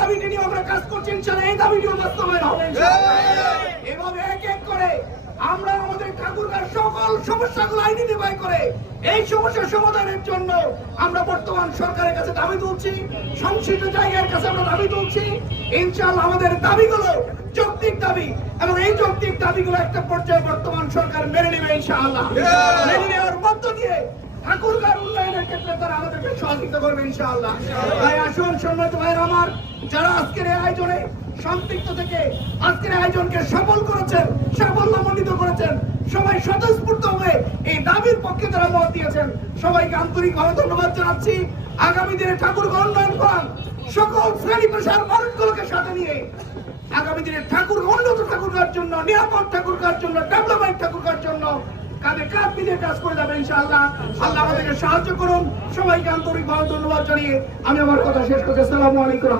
দাবিটি নিয়ে আমরা কাজ করছি, ইনশাআল্লাহ এই দাবিটিও বাস্তবায়ন হবে। এভাবে এক এক করে আমরা আমাদের ঠাকুরগাঁর সকল সমস্যাগুলো আইডেন্টিফাই করে এই সমস্যার সমাধানের জন্য আমরা বর্তমান সরকারের কাছে দাবি তুলছি, সংশ্লিষ্ট জায়গার কাছে আমরা দাবি তুলছি। ইনশাআল্লাহ আমাদের দাবিগুলো যৌক্তিক দাবি এবং এই যৌক্তিক দাবিগুলো একটা পর্যায়ে বর্তমান সরকার মেনে নেবে ইনশাআল্লাহ। মেনে নেওয়ার মধ্য দিয়ে ঠাকুরগাঁর উন্নয়নের ক্ষেত্রে তারা আমাদেরকে সহযোগিতা করবে ইনশাআল্লাহ। তাই আসুন সম্মানিত ভাইয়েরা আমার, যারা আজকের এই আয়োজনে সম্পৃক্ত থেকে আজকের আয়োজনকে সফল করেছেন, সাফল্যমণ্ডিত করেছেন, সবাই স্বতঃস্ফূর্ত হয়ে এই দাবির পক্ষে যারা মত দিয়েছেন, সবাইকে আন্তরিকভাবে ধন্যবাদ জানাচ্ছি। আগামী দিনে ঠাকুরগাঁও উন্নয়ন করান সকল শ্রেণী পেশার মানুষগুলোকে সাথে নিয়ে আগামী দিনে উন্নত ঠাকুরগাঁর জন্য, নিরাপদ ঠাকুরগাঁর জন্য, ডেভেলপমেন্ট ঠাকুরগাঁর জন্য কাঁধে কাঁধ মিলিয়ে কাজ করে যাবে ইনশাআল্লাহ। আল্লাহ আমাদেরকে সাহায্য করুন। সবাইকে আন্তরিকভাবে ধন্যবাদ জানিয়ে আমি আমার কথা শেষ করছি। আসসালামু আলাইকুম।